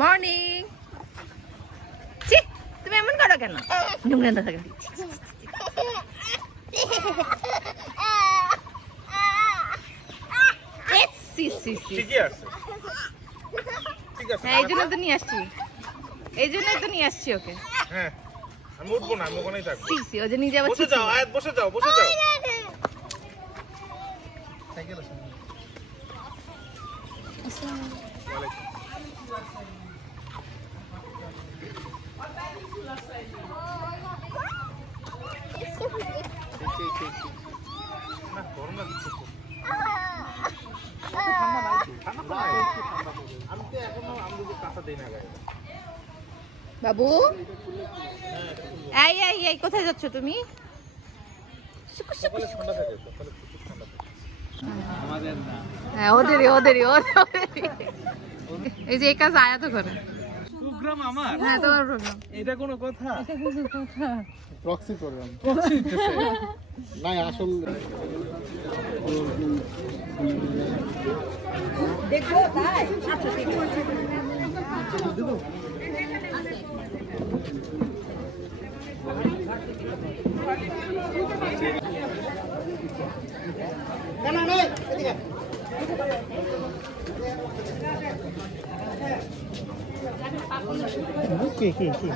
Morning. ছি, তুমি এমন করো কেন? নোংরা না থাকে। এই জন্য তো নিয়ে আসছি, এই জন্যই তো নিয়ে আসছি ওকে। হ্যাঁ আমি উঠবো না, আমি ওখানেই থাকবো। ও যে নিজে আবার বসে যাও, আয়াত বসে যাও, বসে যাও। সাইকেল আছে। বাবু এই এই এই কোথায় যাচ্ছ তুমি? হ্যাঁ ওদেরই ওদেরই ওদেরই। এই যে এই কাজ আয়াত করে। প্রোগ্রাম আমার? হ্যাঁ তোমার প্রোগ্রাম। এটা কোনো কথা? এটা কোনো কথা? Proxy programme. না আসল দেখো তাই। আচ্ছা ঠিক আছে। না না না এদিকে কি কি কি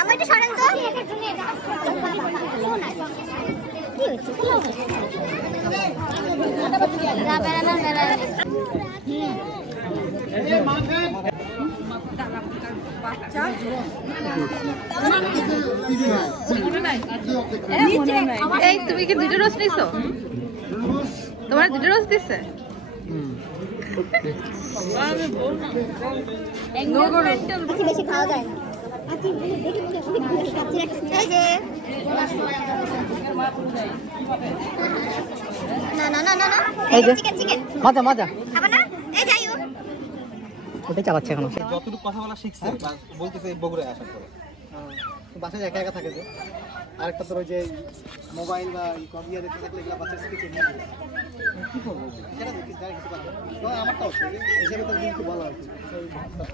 আমার একটু সরেন তো। এই তুমি কি দুটো রোজ নিছো? তোমার দুটো রোজ দিছে? বেশি খাওয়া যায় না। না না না না না চিকেন চিকেন মজা মজা খাবে না? এই যাই ও ওটাই চালাচ্ছে এখন। যতটুকু কথা বলা শিখছে বলতেছে বগুড়ায় আসার পরে বাসায় একা একা থাকে যে আরেকটা তোর ওই যে মোবাইল বা কম্পিউটার দেখতে থাকলে এগুলো বাচ্চার স্পিচে নিয়ে কি করবো সেটা দেখিস গাড়ি কিছু পারবে না আমারটাও হিসেবে তো কিন্তু বলা আর কি।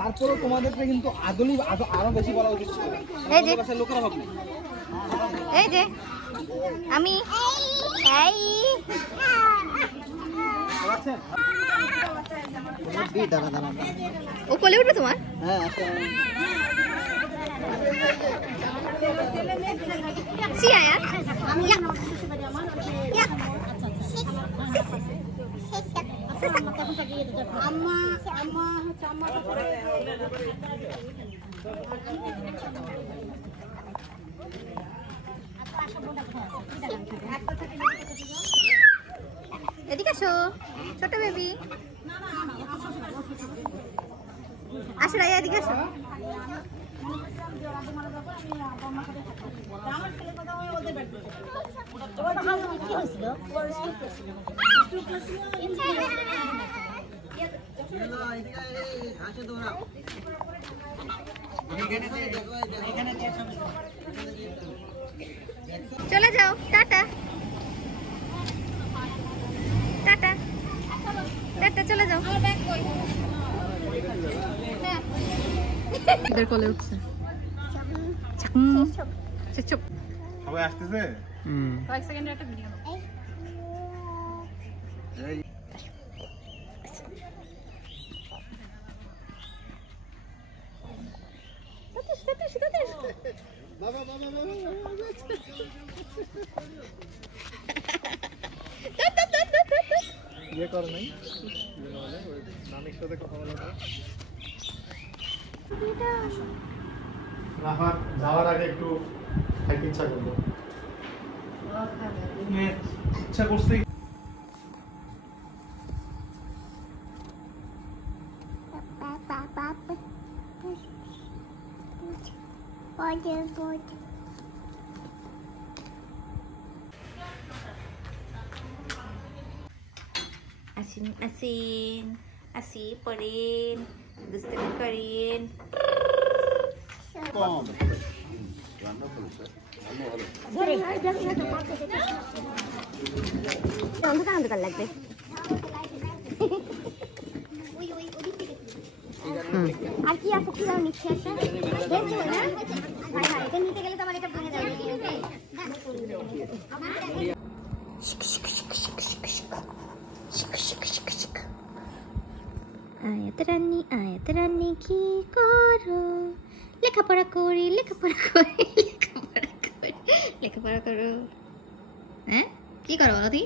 তারপরেও তোমাদেরকে কিন্তু আদলি আরো বেশি বলা উচিত ছিল। এই যে বাসায় লোকেরা হবে এই যে আমি এই দাঁড়া দাঁড়া ও কোলে উঠবে তোমার? হ্যাঁ আচ্ছা সি আয়া আম্মা আম্মা আম্মা এদিকে আসো ছোট বেবি, আসো রাইয়া এদিকে আসো। চলে যাও, টাটা টাটা টাটা, চলে যাও। এদের কোলে উঠছে। চুপ। সবাই আসতেছে? কয়েক সেকেন্ডের একটা ভিডিও নাও। বাবা বাবা বাবা ইয়ে করে নাই নানির সাথে কথা বলা রাহার যাওয়ার আগে একটু খাইতে ইচ্ছা করলো। ইচ্ছা করছে Asin, asin, asiparin, gusto ko pa rin. কম Sorry. অন্ধকার অন্ধকার লাগবে। আর কি আছে কি আর নিচ্ছে আছে দেখছো না ভাই ভাই এটা নিতে গেলে তো আমার এটা ভেঙে যাবে আয়াত রানী কি করো লেখাপড়া করি লেখাপড়া করো হ্যাঁ কি করো বলো তুমি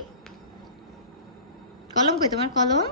কলম কই তোমার কলম